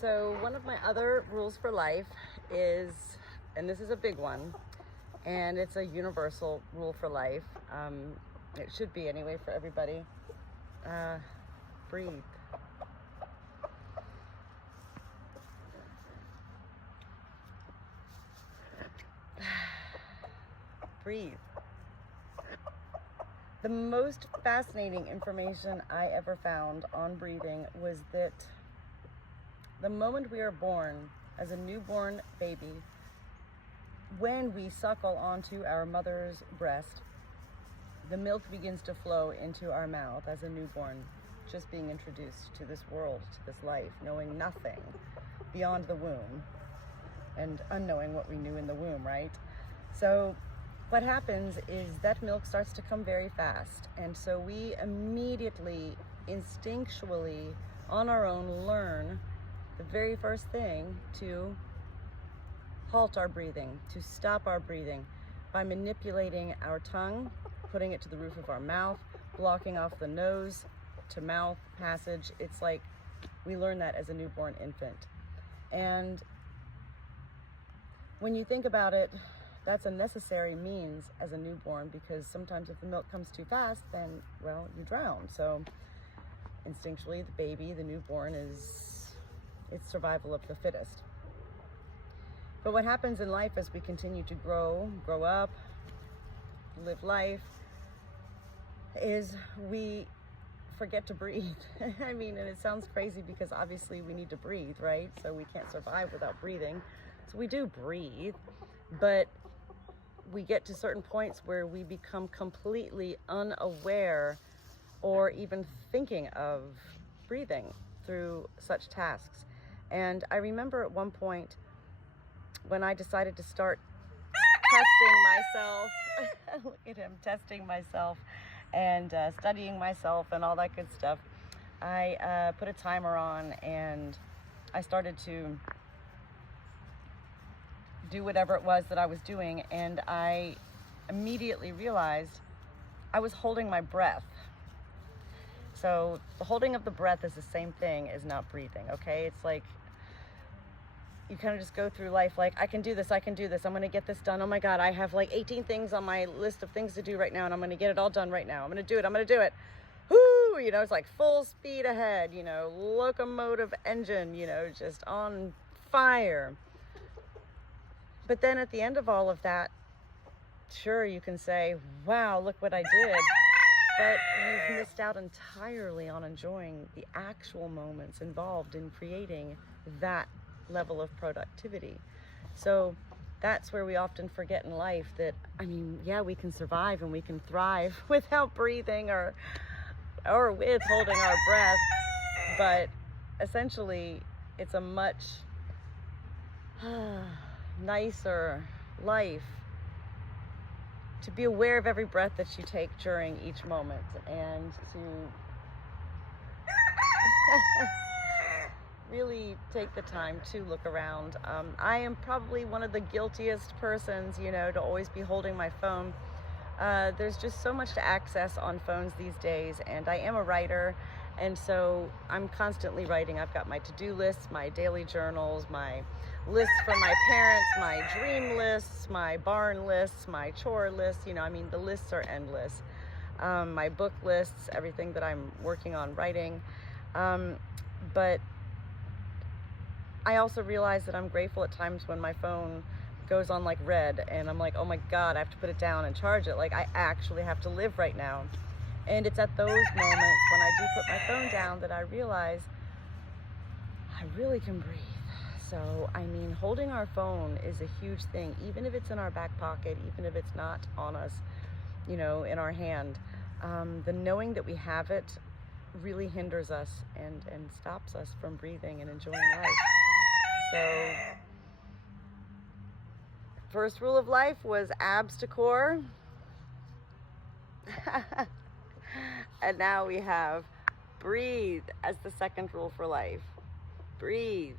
So one of my other rules for life is, and this is a big one, and it's a universal rule for life. It should be anyway for everybody. Breathe. Breathe. The most fascinating information I ever found on breathing was that the moment we are born, as a newborn baby, when we suckle onto our mother's breast, the milk begins to flow into our mouth as a newborn, just being introduced to this world, to this life, knowing nothing beyond the womb and unknowing what we knew in the womb, right? So what happens is that milk starts to come very fast. And so we immediately, instinctually, on our own, learn the very first thing to halt our breathing, to stop our breathing by manipulating our tongue, putting it to the roof of our mouth, blocking off the nose to mouth passage. It's like we learn that as a newborn infant. And when you think about it, that's a necessary means as a newborn, because sometimes if the milk comes too fast, then, well, you drown. So instinctually, the baby, the newborn, it's survival of the fittest. But what happens in life as we continue to grow up, live life, is we forget to breathe. I mean, and it sounds crazy because obviously we need to breathe, right? So we can't survive without breathing. So we do breathe, but we get to certain points where we become completely unaware or even thinking of breathing through such tasks. And I remember at one point when I decided to start testing myself, look at him, testing myself and studying myself and all that good stuff. I put a timer on and I started to do whatever it was that I was doing, and I immediately realized I was holding my breath. So the holding of the breath is the same thing as not breathing, okay? It's like you kind of just go through life like, I can do this, I'm going to get this done. Oh my God, I have like 18 things on my list of things to do right now, and I'm going to get it all done right now. I'm going to do it. Whoo, it's like full speed ahead, locomotive engine, just on fire. But then at the end of all of that, sure, you can say, wow, look what I did. But you've missed out entirely on enjoying the actual moments involved in creating that level of productivity. So that's where we often forget in life that, yeah, we can survive and we can thrive without breathing or with holding our breath. But essentially, it's a much nicer life to be aware of every breath that you take during each moment, and to really take the time to look around. I am probably one of the guiltiest persons, to always be holding my phone. There's just so much to access on phones these days, and I am a writer, and so I'm constantly writing. I've got my to-do lists, my daily journals, my lists for my parents, my dream lists, my barn lists, my chore lists. The lists are endless. My book lists, everything that I'm working on writing. But I also realize that I'm grateful at times when my phone goes on like red and I'm like, oh my God, I have to put it down and charge it. Like, I actually have to live right now. And it's at those moments when I do put my phone down that I realize I really can breathe. So, holding our phone is a huge thing, even if it's in our back pocket, even if it's not on us, in our hand. The knowing that we have it really hinders us and stops us from breathing and enjoying life. So, first rule of life was abs to core. And now we have breathe as the second rule for life. Breathe.